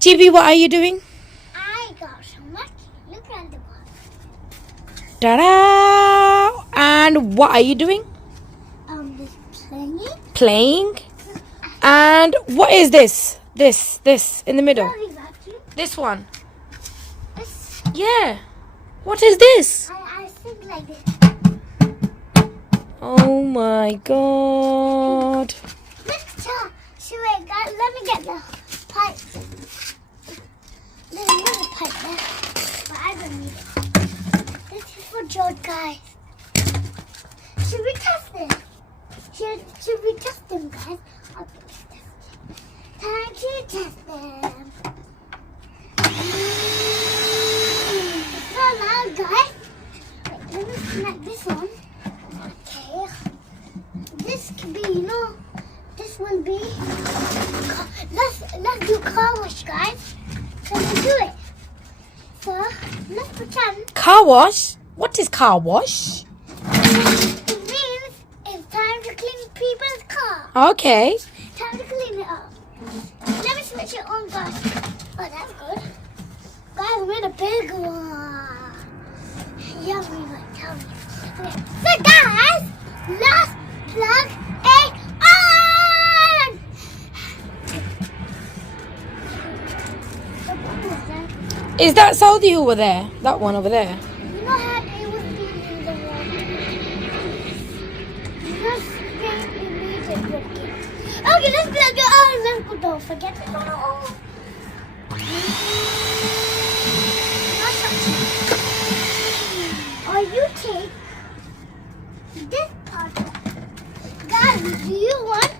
Chibi, what are you doing? I got so much. Look at the box. Ta-da! And what are you doing? Just playing. Playing. And what is this? This in the middle. Sorry, Vacuum. This one. It's, Yeah. What is this? I think like this. Oh my god. Let's try. Wait, guys, let me get the pipe. There's another pipe there, but I don't need it. This is for George, guys. Should we test them? Should we test them, guys? Okay, let's test them. Time to test them. It's so loud, guys. Wait, let me connect this one. Okay. This could be, this will be. Let's do car wash, guys. Can we do it? So let's pretend. Car wash? What is car wash? It means it's time to clean people's car. Okay. Time to clean it up. Let me switch it on, guys. Oh, that's good. Guys, we made a big one. Yummy, like, tell me. Okay. So, guys, let's plug it on. Is that Saudi who were there? That one over there? You know how they was being in the water? Let's get immediate working. Okay, let's plug it on. Let's go. Don't forget to go on. Or you take this part. Guys, do you want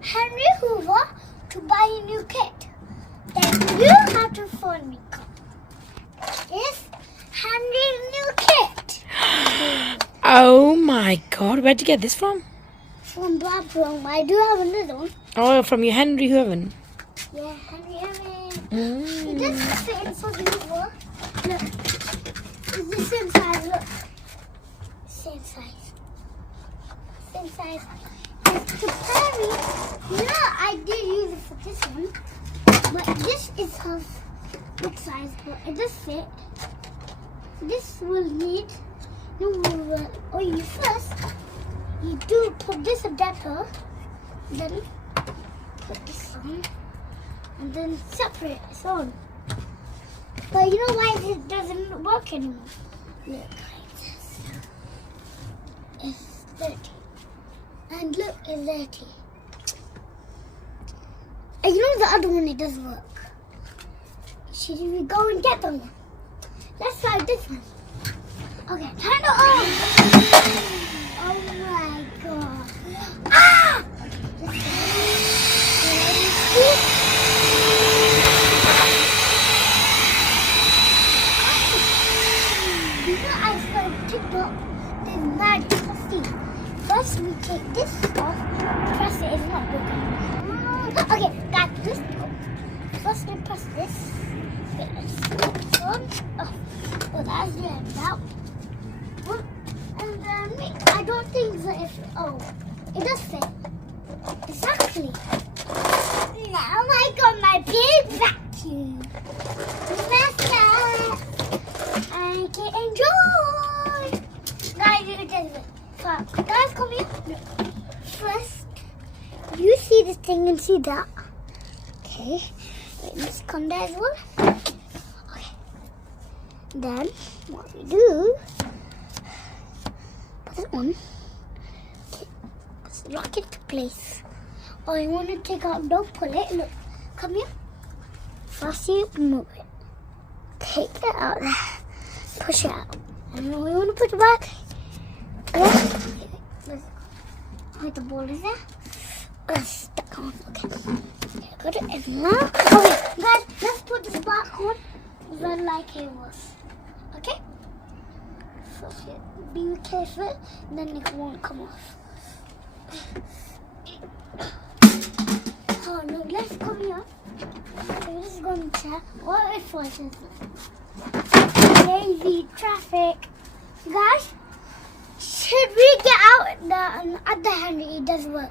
Henry Hoover to buy a new kit? Then you have to phone me. This Henry's new kit. Oh my god, where'd you get this from? From Babylon. I do have another one. Oh, from your Henry Hooven. Yeah, Henry. Mm. It doesn't fit inside the Hoover. Look. It's the same size. Look. Same size. Same size. To carry. I did use it for this one. But this is of big size. But it does fit. This will need. You first. You do put this adapter. Then put this on. And then separate it on. But you know why this doesn't work anymore? Look like this. It's dirty. And look, it's dirty. And you know the other one, it does work. Should we go and get the one? Let's try this one. Okay, turn it on. Oh my god. Ah! I saw TikTok. There's magic. Let's see. First, we take this off. Press it. It's not broken. Okay, got this. First, we press this. Okay, let's put this on. Oh, that's the end. That one. And then, I don't think that if. Oh, it does fit. Exactly. Now I got my big vacuum. I can enjoy. Guys, you just wait. Guys, come here. Look. First, you see this thing and see that. Okay. Wait, let's come there as well. Okay. Then, what we do, put it on. Okay. Let's lock it to place. Oh, you want to take out, don't pull it. Look, come here. First, you move it. Take it out there. Push it out. And then we want to put it back. Yeah. Wait, the ball is there. Let's stuck on. Okay. Put it in now. Okay, guys, let's put this back on. Run like it was. Okay? So be careful, then it won't come off. Oh no, let's come here. We're just going to check what it forces. Crazy traffic. Guys, should we get out the other hand? It does work.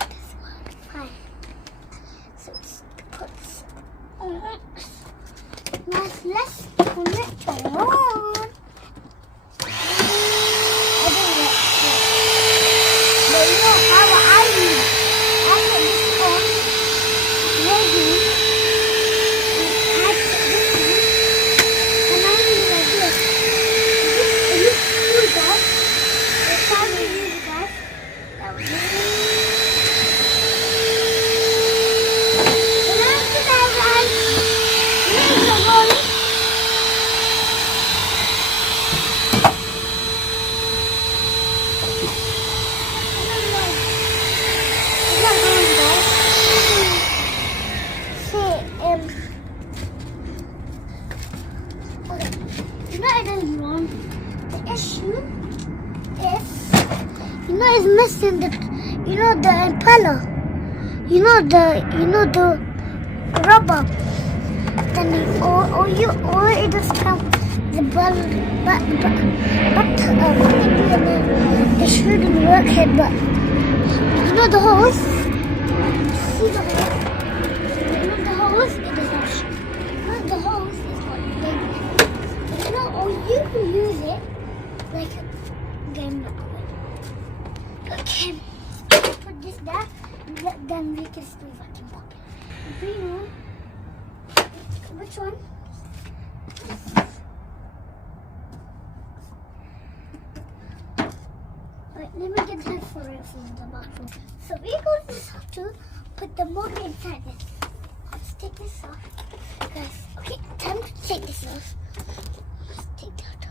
It does work. Fine. So just put this Now let's put it on. I don't know. But you know how I use it. I put this on. Ready. I put this on. And I use it like this. If you do that, it's how we use it, guys. That was it. And after that, guys, here's the roll. It's missing the impeller. The rubber. Then it just comes the it shouldn't work here, but the hose. See the hose? The hose, it is not short. The hose is what or you can use it like a game book. Okay, put this there, then we can still vacuum pop it. Do you know which one? Wait, let me get that for it from the bathroom. So we're going to put the motor inside this. Let's take this off. Guys, okay, time to take this off. Let's take that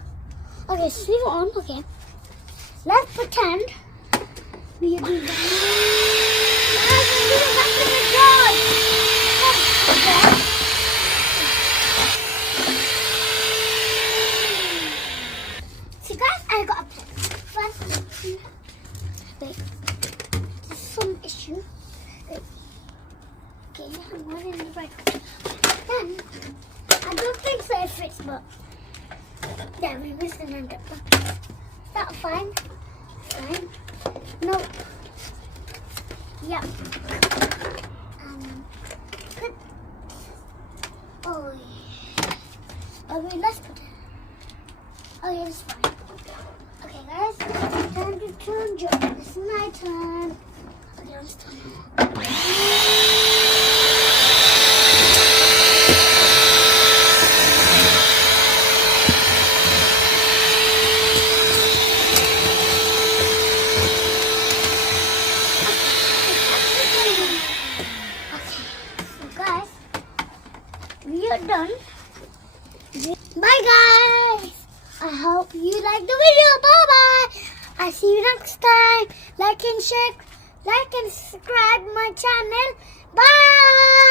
off. Okay, so we're on, okay. Let's pretend we are doing that. So guys, I got a plan. First, wait, there's some issue. Wait. Okay, I'm running the right. Then, I don't think so it fits, but yeah, we missed an end. Is that fine? Fine. No. Yeah. Put. Oh, yeah. Okay, let's put it. Oh, yeah, it's fine. Okay, guys. Time to turn job. It's my turn. Okay, let's turn it. We are done. Bye guys. I hope you liked the video. Bye bye. I'll see you next time. Like and share, like and subscribe my channel. Bye.